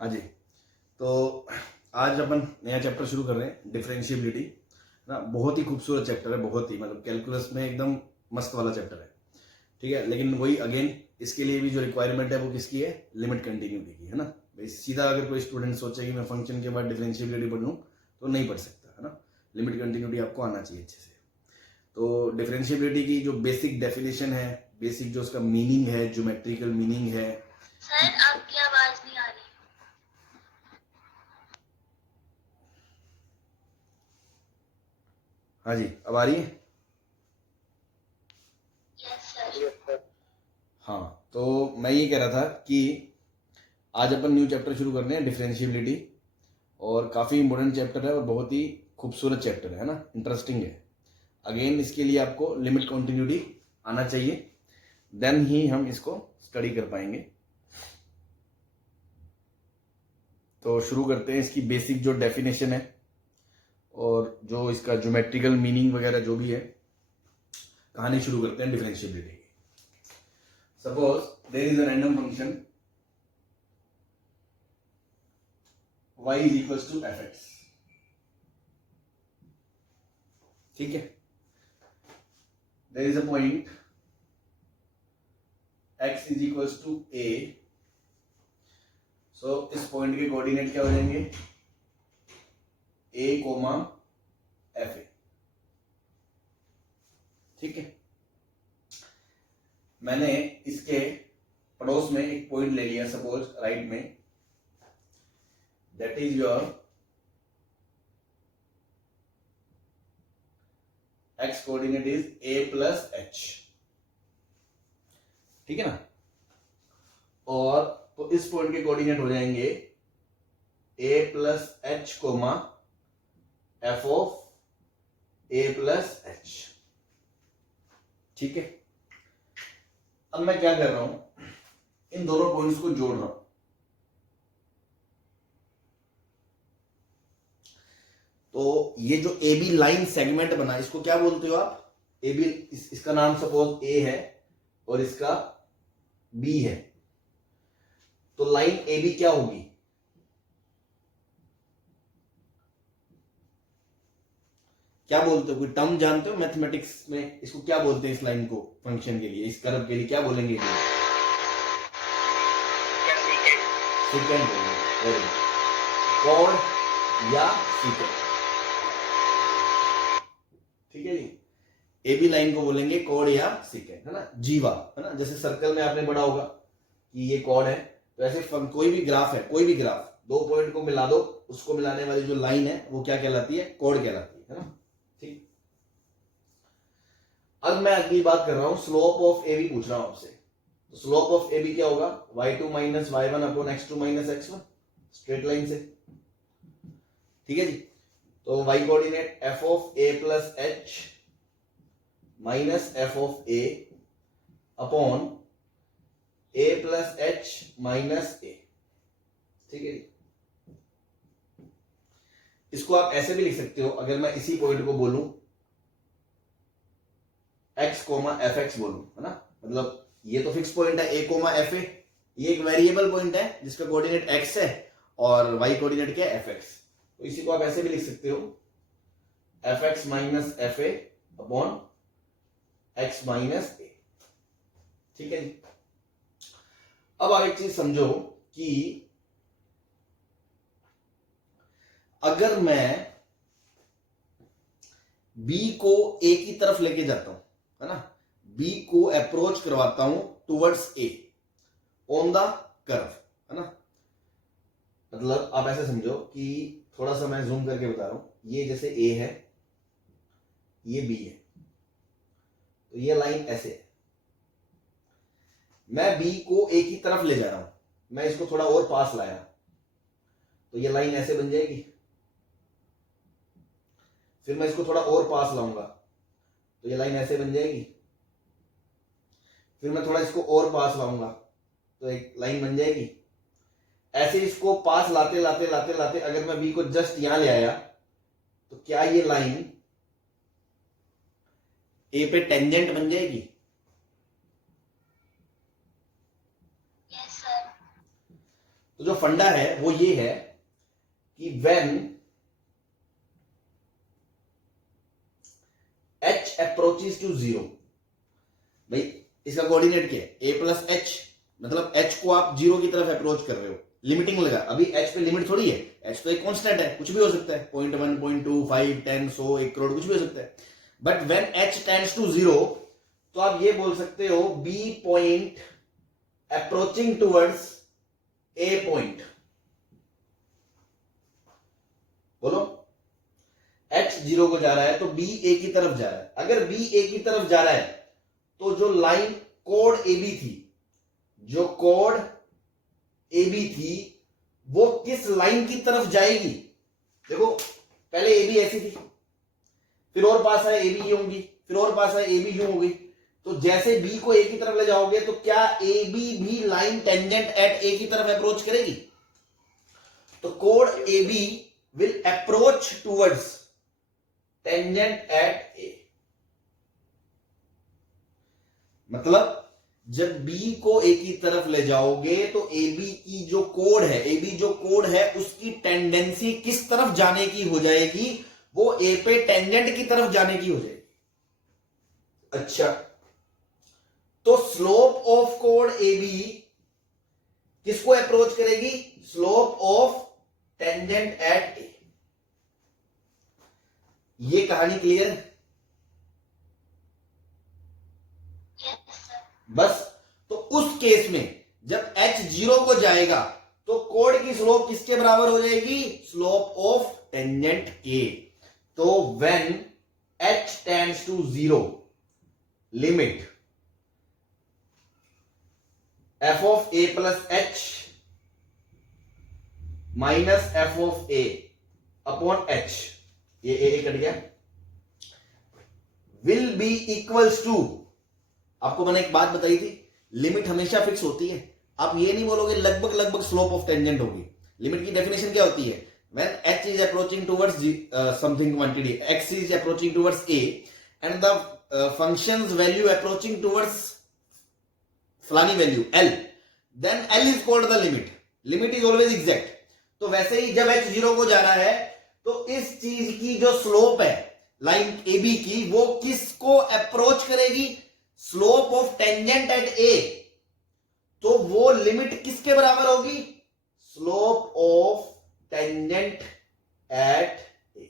हाँ जी। तो आज अपन नया चैप्टर शुरू कर रहे हैं, डिफरेंशिएबिलिटी ना। बहुत ही खूबसूरत चैप्टर है, बहुत ही मतलब कैलकुलस में एकदम मस्त वाला चैप्टर है। ठीक है, लेकिन वही अगेन इसके लिए भी जो रिक्वायरमेंट है वो किसकी है? लिमिट कंटिन्यूटी की है ना भाई। सीधा अगर कोई स्टूडेंट सोचे कि मैं फंक्शन के बाद डिफरेंशिएबिलिटी पढ़ लूँ तो नहीं पढ़ सकता है ना। लिमिट कंटिन्यूटी आपको आना चाहिए अच्छे से। तो डिफरेंशिएबिलिटी की जो बेसिक डेफिनेशन है, बेसिक जो उसका मीनिंग है, ज्योमेट्रिकल मीनिंग है। सर आपकी आवाज नहीं आ रही। हाँ जी, अब आ रही है? Yes sir. हाँ, तो मैं ये कह रहा था कि आज अपन न्यू चैप्टर शुरू करने हैं, डिफरेंशिएबिलिटी। और काफ़ी इंपॉर्टेंट चैप्टर है और बहुत ही खूबसूरत चैप्टर है ना, इंटरेस्टिंग है। अगेन इसके लिए आपको लिमिट कंटिन्यूटी आना चाहिए, देन ही हम इसको स्टडी कर पाएंगे। तो शुरू करते हैं। इसकी बेसिक जो डेफिनेशन है और जो इसका ज्योमेट्रिकल मीनिंग वगैरह जो भी है, कहानी शुरू करते हैं डिफरेंशिएबिलिटी की। Suppose there is a random function y is equals to F X. ठीक है, there is a point x is equals to a। So इस पॉइंट के कोऑर्डिनेट क्या हो जाएंगे? a comma F A. ठीक है, मैंने इसके पड़ोस में एक पॉइंट ले लिया, सपोज राइट में, that is your x coordinate is a plus H. ठीक है ना। और तो इस पॉइंट के कोऑर्डिनेट हो जाएंगे a plus H coma F of a plus H. ठीक है, अब मैं क्या कर रहा हूं, इन दोनों पॉइंट्स को जोड़ रहा हूं। तो ये जो ए बी लाइन सेगमेंट बना, इसको क्या बोलते हो आप? ए बी, इसका नाम सपोज ए है और इसका बी है, तो लाइन ए बी क्या होगी? क्या बोलते हो? कोई टर्म जानते हो मैथमेटिक्स में? इसको क्या बोलते हैं? इस लाइन को, फंक्शन के लिए, इस कर्व के लिए क्या बोलेंगे? सेकेंड बोलेंगे, कॉर्ड या सीकेंड। ठीक है जी, ए बी लाइन को बोलेंगे कॉर्ड या सीकेंड, है ना, जीवा, है ना। जैसे सर्कल में आपने पढ़ा होगा कि ये कॉर्ड है, तो ऐसे कोई भी ग्राफ है, कोई भी ग्राफ, दो पॉइंट को मिला दो, उसको मिलाने वाली जो लाइन है वो क्या कहलाती है? कॉर्ड कहलाती है ना। ठीक, अब मैं अगली बात कर रहा हूं, स्लोप ऑफ ए बी पूछ रहा हूं आपसे। तो स्लोप ऑफ ए बी क्या होगा? y2 minus y1 upon x2 minus x1, straight line से। ठीक है जी, तो y coordinate f of a plus h minus f of a upon a plus h minus a. ठीक है जी, इसको आप ऐसे भी लिख सकते हो, अगर मैं इसी पॉइंट को बोलूं x कोमा एफ एक्स बोलूं, है ना, मतलब ये तो फिक्स पॉइंट है a कोमा एफ ए, ये एक वेरिएबल पॉइंट है जिसका कोऑर्डिनेट x है और y कोऑर्डिनेट क्या है? F x. तो इसी को आप ऐसे भी लिख सकते हो, f x minus f a upon x minus a. ठीक है जी, अब आप एक चीज समझो कि अगर मैं b को a की तरफ लेके जाता हूं, है ना, b को अप्रोच करवाता हूं towards a on the curve, है ना, मतलब आप ऐसे समझो कि थोड़ा सा मैं जूम करके बता रहा हूं, ये जैसे a है, ये b है, तो ये लाइन ऐसे है। मैं b को a की तरफ ले जा रहा हूं, मैं इसको थोड़ा और पास लाया, तो ये लाइन ऐसे बन जाएगी। फिर मैं इसको थोड़ा और पास लाऊंगा, तो ये लाइन ऐसे बन जाएगी। फिर मैं थोड़ा इसको और पास लाऊंगा, तो एक लाइन बन जाएगी। ऐसे इसको पास लाते लाते लाते लाते अगर मैं बी को जस्ट यहां ले आया, तो क्या ये लाइन ए पे टेंजेंट बन जाएगी? Yes sir. तो जो फंडा है वो ये है कि व्हेन h अप्रोचेस टू 0, भाई इसका कोऑर्डिनेट क्या है, a प्लस एच, मतलब h को आप 0 की तरफ अप्रोच कर रहे हो, लिमिटिंग लगा, अभी h पे लिमिट थोड़ी है, h तो एक कांस्टेंट है, कुछ भी हो सकता है, 0.1 0.2 5 10 100 1 करोड़ कुछ भी हो सकता है। But when h tends to 0, तो आप ये बोल सकते हो b point approaching towards a point, बोलो h 0 को जा रहा है तो b a की तरफ जा रहा है। अगर b a की तरफ जा रहा है तो जो लाइन कोड AB थी, जो कोड AB थी, वो किस लाइन की तरफ जाएगी? देखो पहले AB ऐसी थी, फिर और पास है AB यूं होगी, फिर और पास है AB यूं होगी, तो जैसे B को A की तरफ ले जाओगे तो क्या AB भी लाइन टेंजेंट एट A की तरफ अप्रोच करेगी? तो code AB will approach towards tangent at A, मतलब जब B को A की तरफ ले जाओगे तो AB की जो कोड है, AB जो कोड है उसकी टेंडेंसी किस तरफ जाने की हो जाएगी? वो A पे टेंजेंट की तरफ जाने की हो जाएगी। अच्छा, तो स्लोप ऑफ कोड AB किसको अप्रोच करेगी? Slope of tangent at A। ये कहानी क्लियर है? Yes, sir. बस, तो उस केस में जब h 0 को जाएगा तो कोड की स्लोप किसके बराबर हो जाएगी? Slope of tangent A। तो when h tends to 0, limit f of a plus h minus f of a upon h, ये a कट गया, विल बी इक्वल्स टू, आपको मैंने एक बात बताई थी, लिमिट हमेशा फिक्स होती है, आप ये नहीं बोलोगे लगभग लगभग स्लोप ऑफ टेंजेंट होगी। लिमिट की डेफिनेशन क्या होती है? When h is approaching towards something quantity, x is approaching towards a and the function's value approaching towards फलानी value l, then l is called the limit, limit is always exact। तो वैसे ही जब h 0 को जा रहा है तो इस चीज की जो स्लोप है लाइन AB की, वो किसको अप्रोच करेगी? Slope of tangent at A। तो वो लिमिट किसके बराबर होगी? Slope of tangent at A।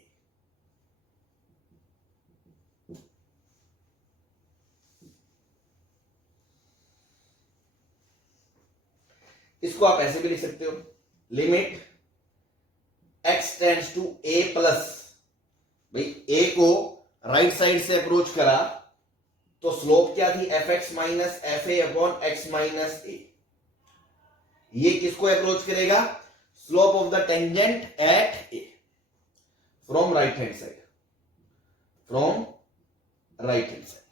इसको आप ऐसे भी लिख सकते हो, limit x tends to A plus, भाई A को राइट साइड से अप्रोच करा तो स्लोप क्या थी? fx minus fa upon x minus a। ये किसको अप्रोच करेगा? Slope of the tangent at a from right hand side, from right hand side.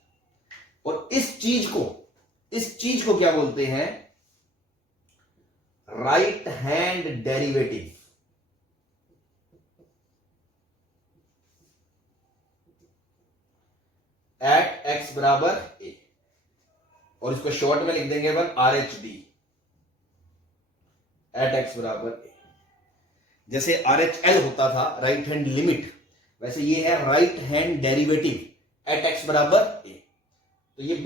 और इस चीज को क्या बोलते हैं? Right hand derivative. At x बराबर a, और इसको शॉर्ट में लिख देंगे अपन RHD, एट x बराबर a। जैसे RHL होता था राइट हैंड लिमिट, वैसे ये है right hand derivative at x बराबर a। तो ये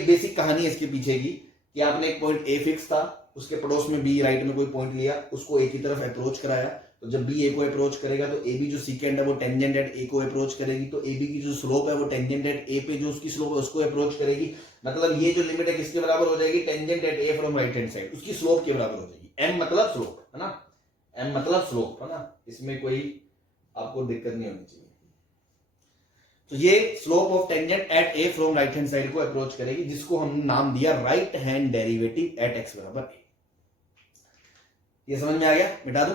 बेसिक कहानी है इसके पीछे की, कि आपने एक पॉइंट A फिक्स था, उसके पड़ोस में B राइट में कोई पॉइंट लिया, उसको A की तरफ अप्रोच कराया, तो जब B A को अप्रोच करेगा तो AB जो सीकेंड है वो टेंजेंट एट A को अप्रोच करेगी, तो AB की जो स्लोप है वो टेंजेंट एट A पे जो उसकी स्लोप है उसको अप्रोच करेगी। मतलब ये जो लिमिट है किसके बराबर हो जाएगी? Tangent at A from right hand side, उसकी स्लोप के बराबर हो जाएगी। M मतलब स्लोप है ना, M मतलब स्लोप है ना, इसमें कोई आपको दिक्कत नहीं होनी चाहिए। तो ये slope of tangent at A from right hand side को अप्रोच करेगी, जिसको हमने नाम दिया right hand derivative at x बराबर A। ये समझ में आ गया? मिटा दूं?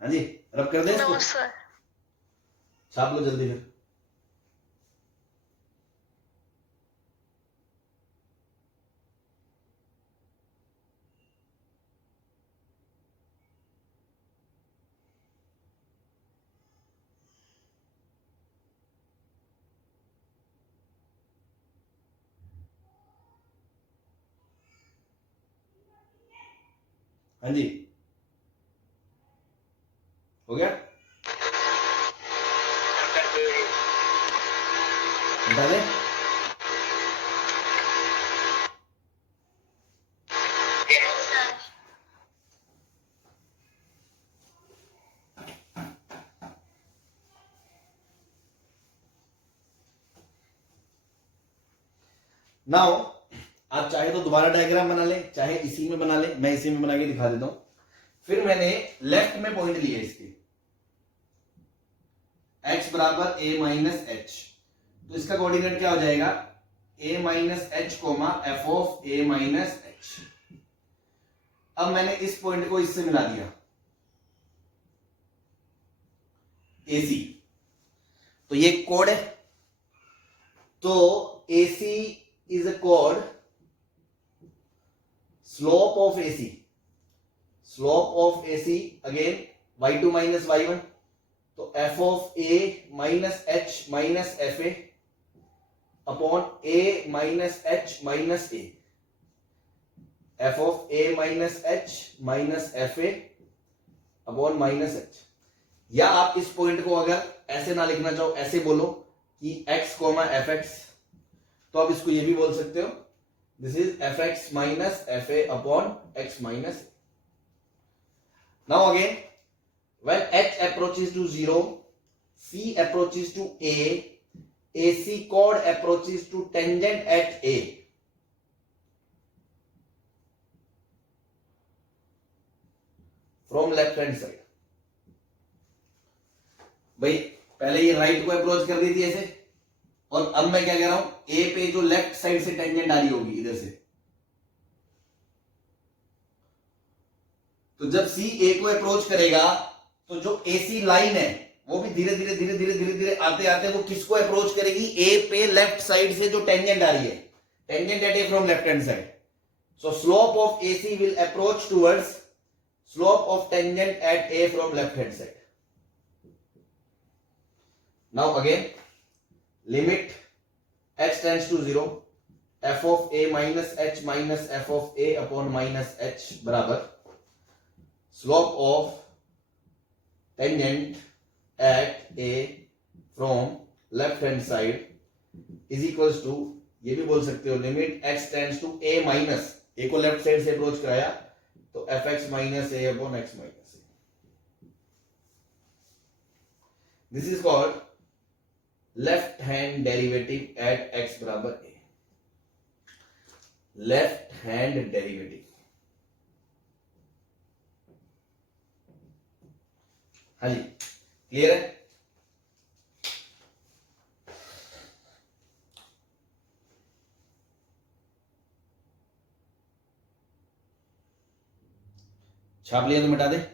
हाँ जी, रब कर दें इसको? No, sir. छाप लो जल्दी फिर। हाँ जी, हो गया? बता दे। Yes, sir. नाउ आप चाहे तो दोबारा डायग्राम बना ले, चाहे इसी में बना ले, मैं इसी में बना के दिखा देता हूं। फिर मैंने लेफ्ट में पॉइंट लिए इसके, x बराबर a माइनस एच, तो इसका कोऑर्डिनेट क्या हो जाएगा? a minus H coma F of a minus H. अब मैंने इस पॉइंट को इससे मिला दिया, AC, तो ये कोड है, तो AC is a chord, slope of AC, slope of AC again y2 minus y1, तो f of a minus h minus fa upon a minus h minus a, f of a minus h minus fa upon minus h। या आप इस point को अगर ऐसे ना लिखना चाहो, ऐसे बोलो कि x कोमा एफ एक्स, तो आप इसको ये भी बोल सकते हो, this is F x minus f a upon x minus. Now again when h approaches to 0, c approaches to a, AC chord approaches to tangent at a, from left hand side। भाई पहले ये right को approach कर रही थी ऐसे, और अब मैं क्या कह रहा हूं, ए पे जो लेफ्ट साइड से टेंजेंट आ रही होगी इधर से, तो जब सी ए को अप्रोच करेगा तो जो एसी लाइन है वो भी धीरे धीरे धीरे धीरे धीरे धीरे आते आते वो किसको अप्रोच करेगी? ए पे लेफ्ट साइड से जो टेंजेंट आ रही है, tangent at A from left hand side. So slope of AC will approach towards slope of tangent eight A from left hand side. Now again limit h tends to 0, f of a minus h minus f of a upon minus h बराबर slope of tangent at a from left hand side is equals to, ये भी बोल सकते हो, limit x tends to a minus, a को left side से approach कराया तो fx minus a upon x minus a। This is called left hand derivative at x बराबर a, लेफ्ट हैंड डेरिवेटिव। हाँ जी, क्लियर है? छाप लिया तो मिटा दे।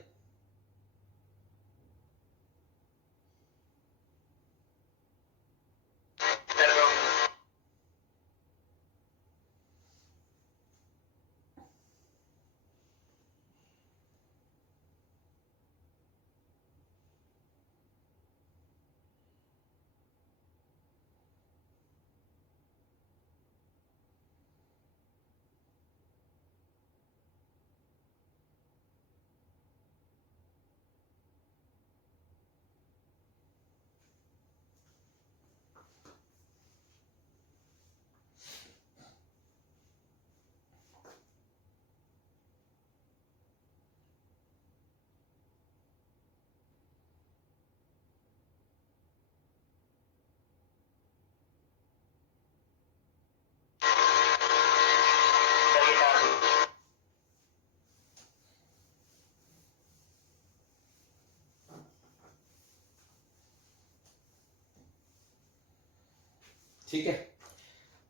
ठीक है।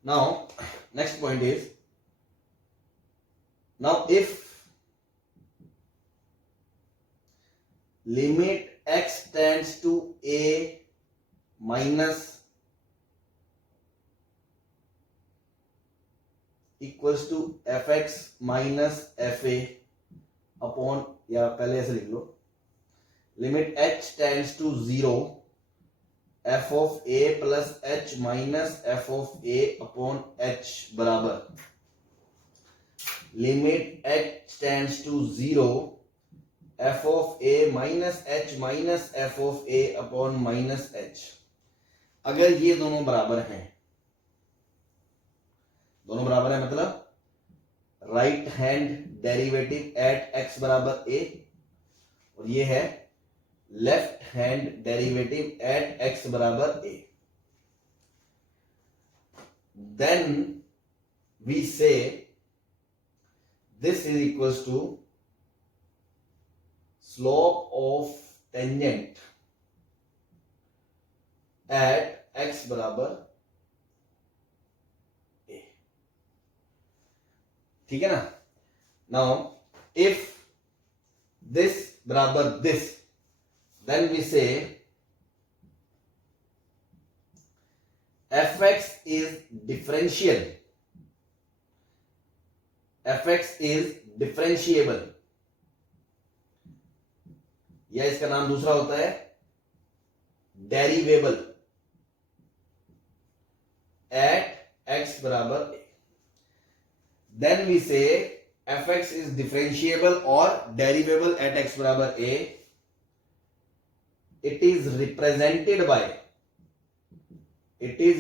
Now next point is, now if limit x tends to a minus equals to F x minus f a upon, या पहले ऐसे लिख लो, limit h tends to 0, f of a plus h minus f of a upon h बराबर limit h tends to 0 f of a minus f of a upon minus h। अगर ये दोनों बराबर हैं, दोनों बराबर है मतलब right hand derivative at x बराबर a, और ये है left hand derivative at x बराबर a, देन वी से this is equals to slope of tangent at x बराबर a। ठीक है ना। नाउ इफ this बराबर this, then we say fx is differential, fx is differentiable, या इसका नाम दूसरा होता है डेरिवेबल एट x बराबर a। Then we say fx is differentiable और डेरिवेबल एट x बराबर a। It is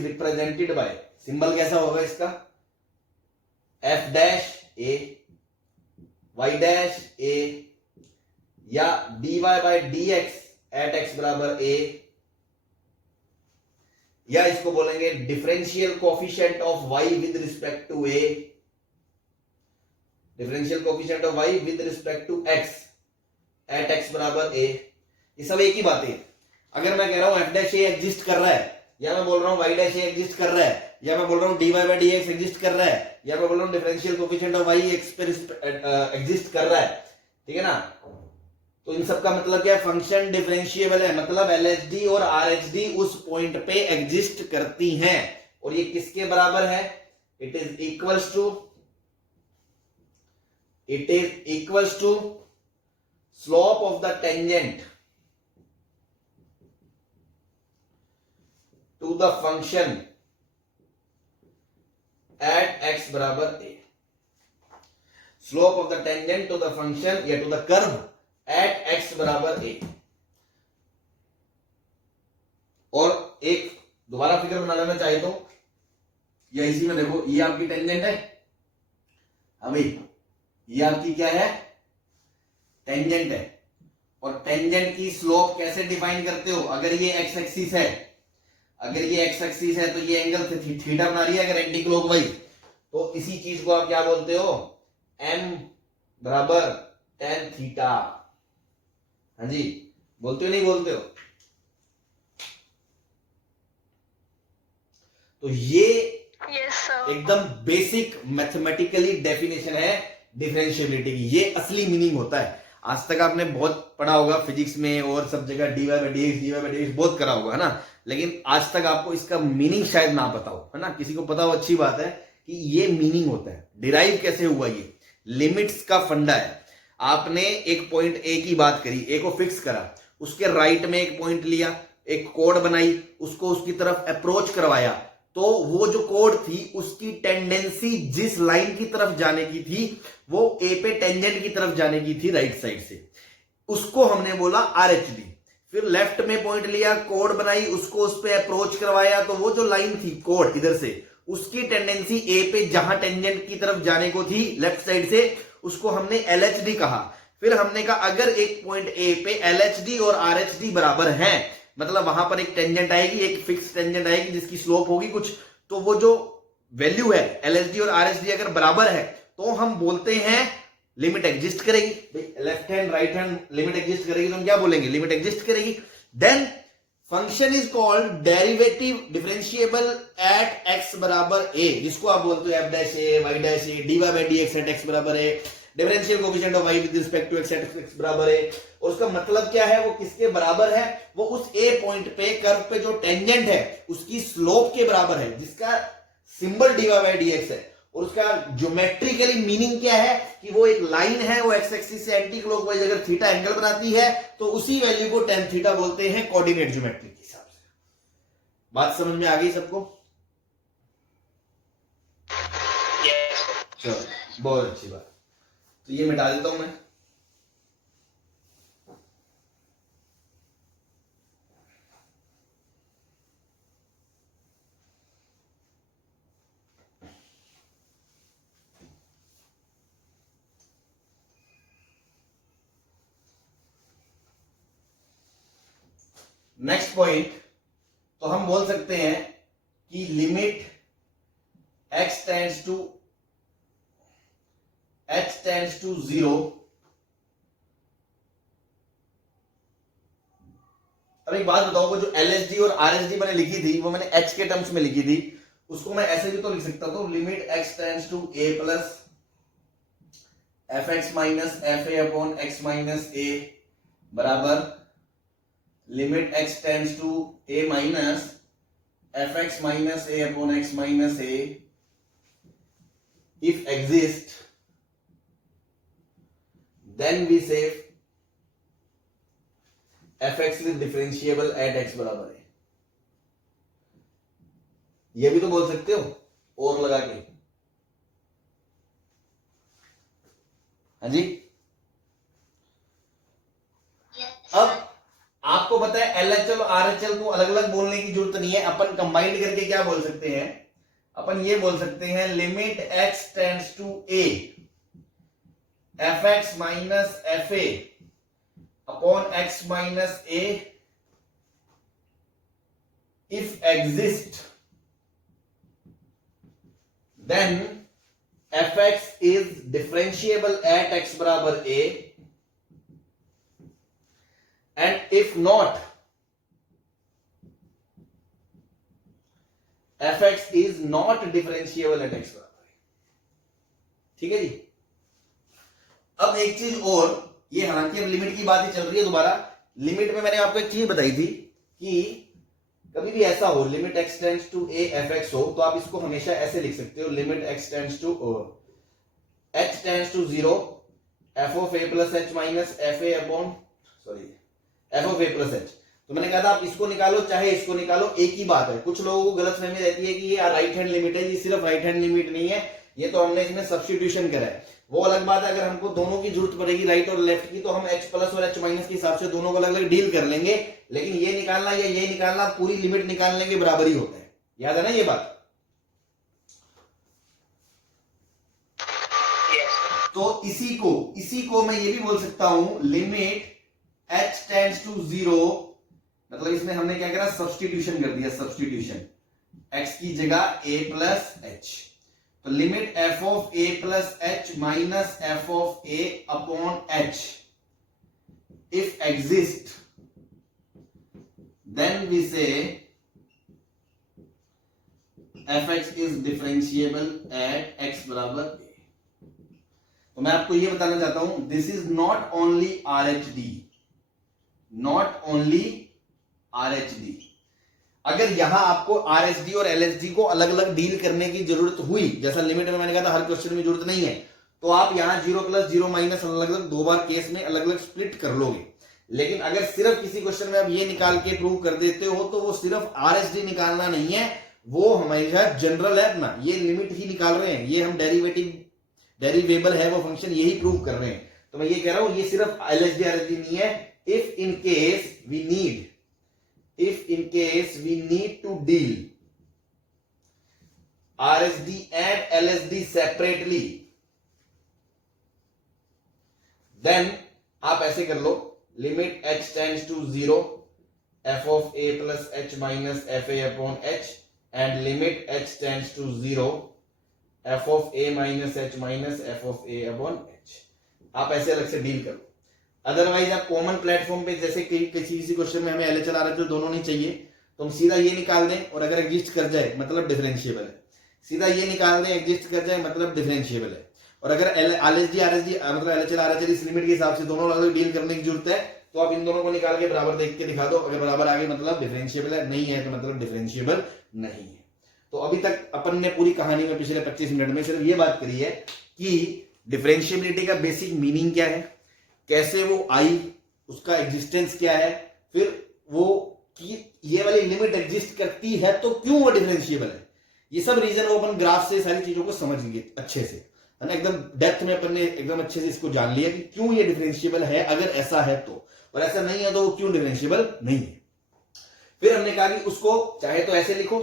represented by symbol कैसा होगा इसका, f dash a, y dash a, या dy by dx at x बराबर a, या इसको बोलेंगे differential coefficient of y with respect to a, differential coefficient of y with respect to x at x बराबर a। ये सब एक ही बात है। अगर मैं कह रहा हूं f डैश a एग्जिस्ट कर रहा है, या मैं बोल रहा हूं y डैश a एग्जिस्ट कर रहा है, या मैं बोल रहा हूं dy बाय dx एग्जिस्ट कर रहा है, या मैं बोल रहा हूं differential coefficient of y exist कर रहा है, ठीक है ना, तो इन सब का मतलब क्या है, फंक्शन डिफरेंशिएबल है, मतलब LHD और RHD उस पॉइंट पे एग्जिस्ट करती हैं। और ये किसके बराबर है, it is equals to slope of the tangent to the function at x बराबर a। Slope of the tangent to the function या to the curve at x बराबर a। और एक दोबारा फिगर बना लेना चाहे तो, या इसी में देखो ये आपकी टेंजेंट है, अभी ये आपकी क्या है, टेंजेंट है। और टेंजेंट की स्लोप कैसे डिफाइन करते हो, अगर ये x एक्सिस है, तो ये एंगल थीटा बना रही है अगर एंटी क्लॉकवाइज, तो इसी चीज को आप क्या बोलते हो, m बराबर tan थीटा। हाँ जी, बोलते हो नहीं बोलते हो। तो ये एकदम बेसिक मैथमेटिकली डेफिनेशन है डिफरेंशिएबिलिटी की, ये असली मीनिंग होता है। आज तक आपने बहुत पढ़ा होगा फिजिक्स में और सब जगह dy बाय dx बहुत करा होगा, है ना, लेकिन आज तक आपको इसका मीनिंग शायद ना पता हो, है ना। किसी को पता हो अच्छी बात है कि ये मीनिंग होता है, डिराइव कैसे हुआ, ये लिमिट्स का फंडा है। आपने एक पॉइंट ए की बात करी, ए को फिक्स करा, उसके राइट में एक पॉइंट लिया, एक कोड बनाई, उसको उसकी तरफ अप्रोच करवाया, तो वो जो कोड थी उसकी टेंडेंसी जिस लाइन की तरफ जाने की थी वो ए पे टेंजेंट की तरफ जाने की थी राइट साइड से, उसको हमने बोला RHD। फिर लेफ्ट में पॉइंट लिया, कोड बनाई, उसको उस पे अप्रोच करवाया, तो वो जो लाइन थी कोड इधर से, उसकी टेंडेंसी ए पे जहां टेंजेंट की तरफ जाने को थी लेफ्ट साइड से, उसको हमने LHD कहा। फिर हमने कहा अगर एक पॉइंट ए पे LHD और RHD बराबर हैं, मतलब वहां पर एक टेंजेंट आएगी, एक फिक्स टेंजेंट आएगी जिसकी स्लोप होगी कुछ, तो वो जो वैल्यू है LHD और RHD अगर बराबर है तो हम बोलते हैं लिमिट एग्जिस्ट करेगी। Left hand right hand limit exist करेगी तो हम क्या बोलेंगे, लिमिट एग्जिस्ट करेगी। Then function is called derivative differentiable at x बराबर a, जिसको आप बोलते हो f dash a, y dash a, dy by dx at x बराबर a, differential coefficient of y with respect to x at x बराबर a। और उसका मतलब क्या है, वो किसके बराबर है, वो उस a पॉइंट पे कर्व पे जो टेंजेंट है उसकी स्लोप के बराबर है, जिसका सिंबल dy बाय dx है। और उसका ज्योमेट्रिकली मीनिंग क्या है कि वो एक लाइन है, वो एक्स एक्सिस से एंटी क्लॉकवाइज अगर थीटा एंगल बनाती है तो उसी वैल्यू को tan थीटा बोलते हैं कोऑर्डिनेट ज्योमेट्री के हिसाब से। बात समझ में आ गई सबको? चलो बहुत अच्छी बात। तो ये मिटा देता हूं मैं। नेक्स्ट पॉइंट, तो हम बोल सकते हैं कि लिमिट h टेंड्स टू 0। अब एक बात बताओ, वो जो LSD और RSD मैंने लिखी थी वो मैंने h के टर्म्स में लिखी थी, उसको मैं ऐसे भी तो लिख सकता था, limit x tends to a plus fx minus fa upon x minus a बराबर limit x tends to a minus fx minus a upon x minus a if exist then we say fx is differentiable at x बराबर है। ये भी तो बोल सकते हो और लगा के। हाँ जी, Yes, अब sir. आपको पता है LHL और RHL को अलग अलग बोलने की जरूरत नहीं है, अपन कंबाइंड करके क्या बोल सकते हैं, अपन ये बोल सकते हैं limit x tends to a fx minus fa upon x minus a if exist then fx is differentiable at x बराबर a and if not fx is not differentiable at x बराबर है। ठीक है जी। अब एक चीज और, ये हालांकि अब लिमिट की बात ही चल रही है दोबारा, लिमिट में मैंने आपको एक चीज बताई थी कि कभी भी ऐसा हो limit x tends to a fx हो तो आप इसको हमेशा ऐसे लिख सकते हो, limit x tends to h tends to 0 f of a plus h minus fa upon f of a plus h। तो मैंने कहा था आप इसको निकालो चाहे इसको निकालो, एक ही बात है। कुछ लोगों को गलतफहमी रहती है कि ये राइट हैंड लिमिट है, ये सिर्फ राइट हैंड लिमिट नहीं है, ये तो हमने इसमें सब्स्टिट्यूशन करा है। वो अलग बात है, अगर हमको दोनों की जरूरत पड़ेगी राइट और लेफ्ट की तो हम h प्लस और h माइनस के हिसाब से दोनों को अलग अलग डील कर लेंगे, लेकिन ये निकालना या ये निकालना पूरी लिमिट निकालने के बराबर ही होता है। याद है ना ये बात? Yes, sir. तो इसी को मैं ये भी बोल सकता हूं लिमिट h टेंड्स टू 0, मतलब इसमें हमने क्या करा, सब्स्टिट्यूशन कर दिया, सब्स्टिट्यूशन x की जगह a प्लस h, तो limit f of a plus h minus f of a upon h if exist then we say fx is differentiable at x बराबर a। तो मैं आपको ये बताना चाहता हूं, this is not only RHD, not only RHD। अगर यहां आपको RHD और LHD को अलग अलग डील करने की जरूरत हुई, जैसा लिमिट में मैंने कहा था हर क्वेश्चन में जरूरत नहीं है, तो आप यहां 0 प्लस 0 माइनस अलग अलग दो बार केस में अलग अलग स्प्लिट कर लोगे। लेकिन अगर सिर्फ किसी क्वेश्चन में आप ये निकाल के प्रूव कर देते हो तो वो सिर्फ RHD निकालना नहीं है, वो हमेशा जनरल है अपना, ये लिमिट ही निकाल रहे हैं, ये हम डेरिवेबल है वो फंक्शन, यही प्रूव कर रहे हैं। तो मैं ये कह रहा हूं ये सिर्फ LHD RHD नहीं है। If in case we need to deal RHD and LHD separately, then आप ऐसे कर लो, limit h tends to 0 f of a plus h minus fa upon h and limit h tends to 0 f of a minus h minus f of a upon h। आप ऐसे अलग से deal करो। Otherwise आप common platform पे जैसे किसी question में हमें LHL RHL दोनों नहीं चाहिए तो हम सीधा ये निकाल दें और अगर एग्जिस्ट कर जाए मतलब डिफरेंशिएबल है, सीधा ये निकाल दें एग्जिस्ट कर जाए मतलब डिफरेंशिएबल है। और अगर LHD RHD मतलब LHL RHL इस लिमिट के हिसाब से दोनों अलग डील करने की जरूरत है तो आप इन दोनों को निकाल के बराबर देख के दिखा दो, अगर बराबर आ गए मतलब डिफरेंशिएबल है, नहीं है तो मतलब डिफरेंशिएबल नहीं है। तो अभी तक अपन ने पूरी कहानी में पिछले 25 मिनट में सिर्फ ये बात करी है कि डिफरेंशिएबिलिटी का बेसिक मीनिंग क्या है, कैसे वो आई, उसका एग्जिस्टेंस क्या है, फिर वो कि ये वाली लिमिट एग्जिस्ट करती है तो क्यों वो डिफरेंशिएबल है, ये सब रीजन वो अपन ग्राफ से सारी चीजों को समझ लिए अच्छे से। है ना, एकदम डेप्थ में अपन ने एकदम अच्छे से इसको जान लिया कि क्यों ये डिफरेंशिएबल है, अगर ऐसा है तो, और ऐसा नहीं है तो वो क्यों डिफरेंशिएबल नहीं है। फिर हमने कहा कि उसको चाहे तो ऐसे लिखो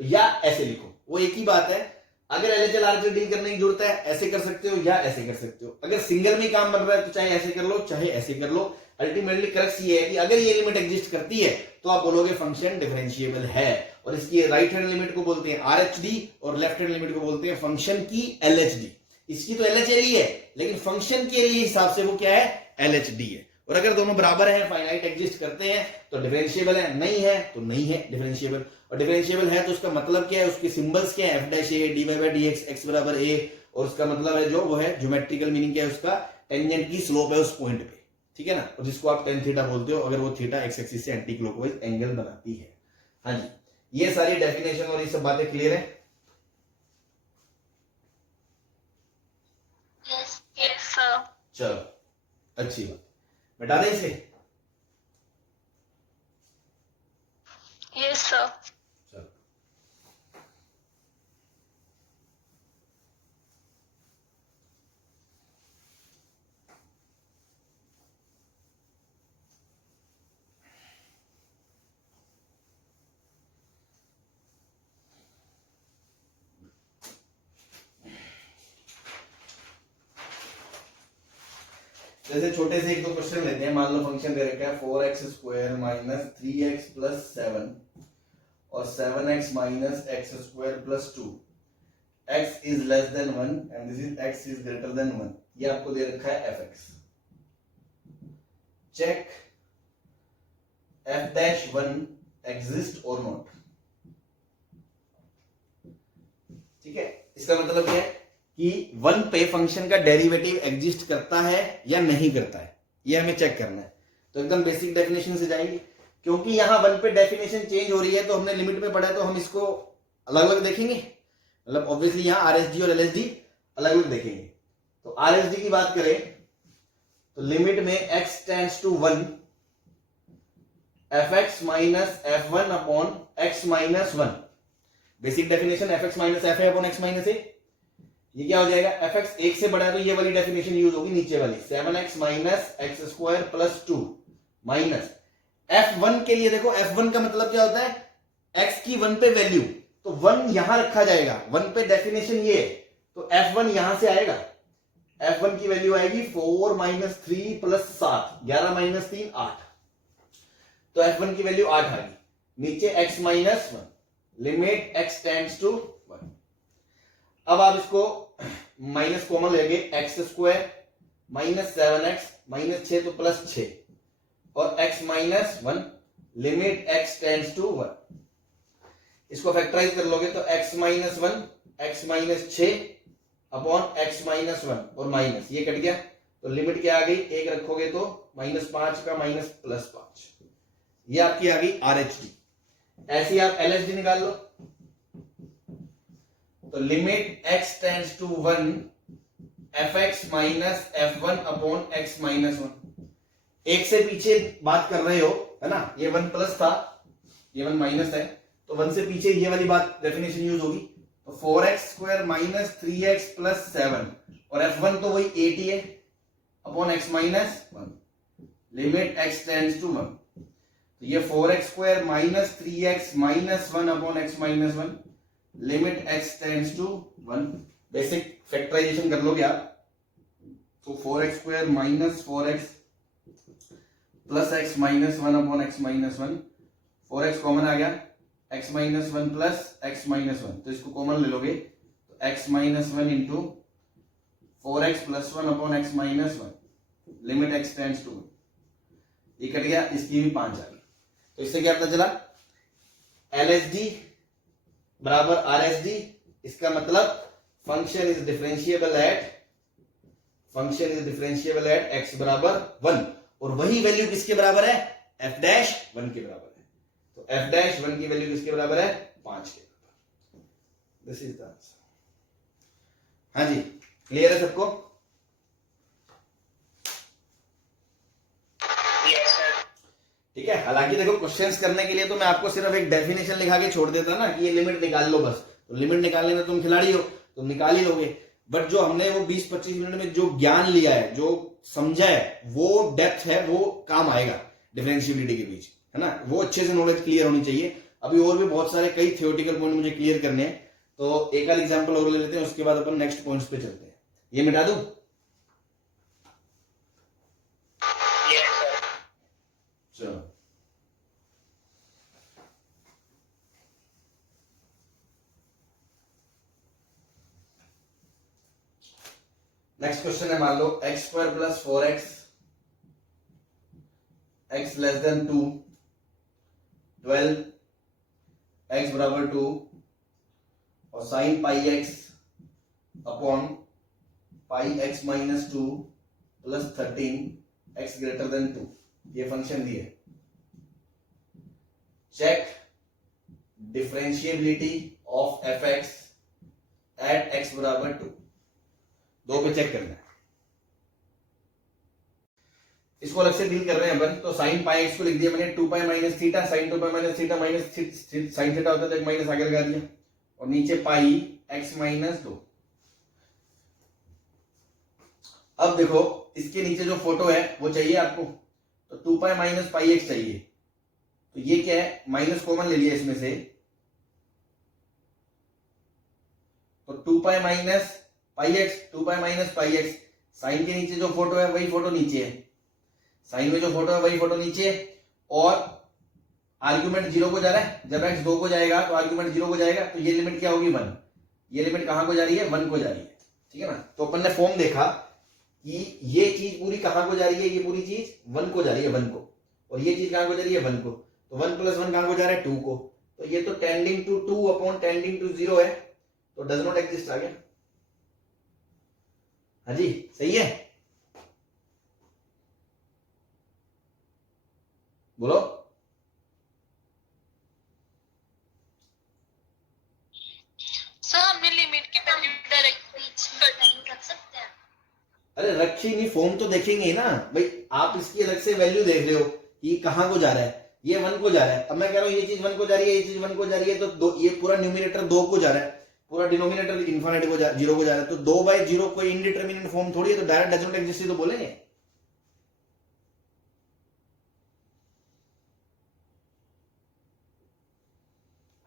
या ऐसे लिखो, वो एक ही बात है। अगर एलएचएल आरएचएल डील करने की जरूरत है, ऐसे कर सकते हो या ऐसे कर सकते हो। अगर सिंगल में काम बन रहा है तो चाहे ऐसे कर लो चाहे ऐसे कर लो। अल्टीमेटली क्रक्स ये है कि अगर ये लिमिट एग्जिस्ट करती है तो आप बोलोगे फंक्शन डिफरेंशिएबल है, और इसकी राइट हैंड लिमिट को बोलते हैं आरएचडी और लेफ्ट हैंड लिमिट को बोलते हैं फंक्शन की एलएचडी। इसकी तो एलएचएल ही है, लेकिन फंक्शन के लिए हिसाब से वो क्या है, एलएचडी है। और अगर दोनों बराबर हैं, फाइनाइट एग्जिस्ट करते हैं तो डिफरेंशिएबल है, नहीं है तो नहीं है डिफरेंशिएबल। और डिफरेंशिएबल है तो उसका मतलब क्या है, उसके सिंबल्स क्या है, F dash A D Y by D X X बराबर ए, और उसका मतलब है जो वो है ज्योमेट्रिकल मीनिंग क्या है उसका, टेंजेंट की स्लोप है उस पॉइंट पे, ठीक है ना, और जिसको आप टेन थीटा बोलते हो अगर वो थीटा एक्स एक्सिस से एंटी क्लॉकवाइज एंगल बनाती है। हाँ जी, ये सारी डेफिनेशन और ये सब बातें क्लियर है। Yes. Yes, sir. चलो अच्छी बात, मिटा दें इसे। Yes, sir. चलो जैसे छोटे से एक दो क्वेश्चन लेते हैं। मान लो फंक्शन दे रखा है 4x square minus 3x plus 7 और 7x minus X square plus 2, x is less than 1 and this is x is greater than 1। ये आपको दे रखा है fx। Check f dash 1 exist और नॉट। ठीक है, इसका मतलब क्या है कि 1 पे फंक्शन का डेरिवेटिव एग्जिस्ट करता है या नहीं करता है, ये हमें चेक करना है। तो एकदम बेसिक डेफिनेशन से जाएंगे, क्योंकि यहां 1 पे डेफिनेशन चेंज हो रही है तो हमने लिमिट में पढ़ा है तो हम इसको अलग अलग देखेंगे। मतलब ऑब्वियसली यहां आरएसडी और एलएसडी अलग अलग देखेंगे। तो आरएसडी की बात करें तो लिमिट में x tends to 1 fx minus f1 upon x minus 1। Basic definition fx minus f upon x minus a। ये क्या हो जाएगा, fx 1 से बड़ा है तो ये वाली डेफिनेशन यूज होगी, नीचे वाली 7x minus X square plus 2 minus f1 के लिए। देखो f1 का मतलब क्या होता है, x की 1 पे वैल्यू, तो 1 यहां रखा जाएगा। 1 पे डेफिनेशन ये है तो f1 यहां से आएगा, f1 की वैल्यू आएगी 4 माइनस 3 प्लस 7, 11 माइनस 3 8, तो f1 की वैल्यू 8 आ गई। नीचे x minus 1, limit x tends to 1। अब आप इसको माइनस कॉमन लेंगे, X square minus 7x minus 6 तो प्लस 6 और x minus 1, limit x tends to 1। इसको फैक्टराइज कर लोगे तो x minus 1 x minus 6 upon x minus 1 और माइनस ये कट गया तो लिमिट क्या आ गई, 1 रखोगे तो माइनस 5 का माइनस प्लस 5, ये आपकी आ गई आरएचडी। ऐसी आप एलएचडी निकाल लो तो limit x tends to 1 fx minus f1 upon x minus 1। एक से पीछे बात कर रहे हो है ना, ये 1 प्लस था ये 1 माइनस है तो 1 से पीछे ये वाली बात डेफिनेशन यूज होगी। तो 4x square minus 3x plus 7 और f1 तो वही 8 ही है upon x minus 1, limit x tends to 1। तो ये 4x square minus 3x minus 1 upon x minus 1, limit x tends to 1। Basic factorization कर लोगे आप तो 4x square minus 4x plus x minus 1 upon x minus 1, 4x common आ गया, x minus 1 plus x minus 1, तो इसको common ले लोगे तो x minus 1 into 4x plus 1 upon x minus 1, limit x tends to 1। ये कट गया, इसकी भी 5 आ गई। तो इससे क्या पता चला, LSD बराबर RSD। इसका मतलब function is differentiable at x बराबर 1, और वही वैल्यू किसके बराबर है, f डैश 1 के बराबर है। तो f डैश 1 की वैल्यू किसके बराबर है, 5 के बराबर। This is the answer. हाँ जी, क्लियर है सबको? ठीक है। हालांकि देखो क्वेश्चंस करने के लिए तो मैं आपको सिर्फ एक डेफिनेशन लिखा के छोड़ देता ना कि ये लिमिट निकाल लो बस, तो लिमिट निकालने में तुम खिलाड़ी हो, तुम निकाल ही लोगे। बट जो हमने वो 20-25 मिनट में जो ज्ञान लिया है, जो समझा है, वो डेप्थ है, वो काम आएगा डिफरेंशियबिलिटी के बीच, है ना। वो अच्छे से नॉलेज क्लियर होनी चाहिए। अभी और भी बहुत सारे कई थियोरेटिकल पॉइंट मुझे क्लियर करने हैं, तो एक आध एग्जांपल और ले लेते हैं, उसके बाद अपन नेक्स्ट पॉइंट्स पे चलते हैं। ये मिटा दूं? चलो, नेक्स्ट क्वेश्चन है, मान लो x² + 4x x less than 2, 12 x बराबर 2 और sin πx अपॉन πx - 2 plus 13 x greater than 2, ये फंक्शन दिए। Check differentiability of fx at x बराबर 2, दो पे चेक करना है। इसको अलग से डील कर रहे हैं अपन, तो sin πx को लिख दिया मैंने 2π - theta, sin 2π - theta minus sin theta होता है तो एक माइनस आगे लगा दिया, और नीचे πx - 2। अब देखो इसके नीचे जो फोटो है वो चाहिए आपको, तो 2π - πx चाहिए, तो ये क्या है, माइनस कॉमन ले लिया इसमें से, तो 2π - πx, 2π - πx, साइन के नीचे जो फोटो है वही फोटो नीचे है, साइन में जो फोटो है वही फोटो नीचे है, और आर्ग्यूमेंट 0 को जा रहा है, जब x 2 को जाएगा तो आर्ग्यूमेंट 0 को जाएगा, तो ये लिमिट क्या होगी 1, ये लिमिट कहां को जा रही है 1 को जा रही है, ठीक है ना। तो अपन ने फॉर्म देखा कि ये चीज पूरी कहां को जा रही है, ये पूरी चीज 1 को जा रही है, 1 को, और ये चीज कहां को जा रही है 1 को, तो 1 + 1 कहां को जा रहा है 2 को, तो ये तो टेंडिंग टू 2 अपॉन टेंडिंग टू 0 है, तो डज नॉट एग्जिस्ट आ गया। हाँ जी, सही है, बोलो। सर हमने लिमिट की वैल्यू डायरेक्ट रख सकते हैं। अरे रखी नहीं, फॉर्म तो देखेंगे ही ना भाई, आप इसकी अलग से वैल्यू देख रहे हो कि कहां को जा रहा है, ये 1 को जा रहा है, अब मैं कह रहा हूं ये चीज 1 को जा रही है, ये चीज 1 को जा रही है, तो ये पूरा न्यूमिनेटर 2 को जा रहा है, पूरा डिनोमिनेटर इन्फिनिटी को 0 को जा रहा है, तो 2/0 कोई इनडिटरमिनेट फॉर्म थोड़ी है, तो डायरेक्ट डज नॉट एग्जिस्ट ही तो बोलेंगे।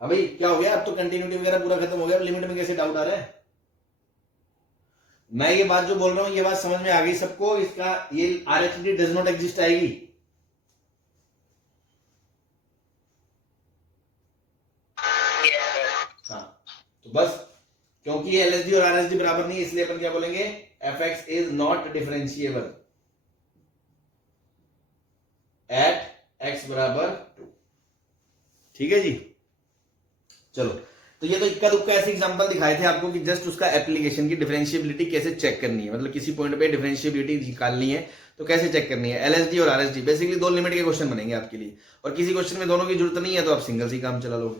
हाँ भाई, क्या हो गया, अब तो कंटिन्यूटी वगैरह पूरा खत्म हो गया, अब लिमिट में कैसे डाउट आ रहा है। मैं ये बात जो बोल रहा हूं ये बात समझ में आ गई सबको, इसका ये RHD डज नॉट एग्जिस्ट आएगी। हाँ, तो बस क्योंकि ये LHD और RHD बराबर नहीं, इसलिए अपन क्या बोलेंगे, fx is not differentiable at x बराबर 2, ठीक है जी। चलो, तो ये तो इक्का दुक्का ऐसे एग्जांपल दिखाए थे आपको कि जस्ट उसका एप्लीकेशन की डिफरेंशिएबिलिटी कैसे चेक करनी है, मतलब किसी पॉइंट पे डिफरेंशिएबिलिटी निकालनी है तो कैसे चेक करनी है। LHD और RHD बेसिकली 2 लिमिट के क्वेश्चन बनेंगे आपके लिए, और किसी क्वेश्चन में दोनों की जरूरत नहीं है तो आप सिंगल से काम चला लोगे।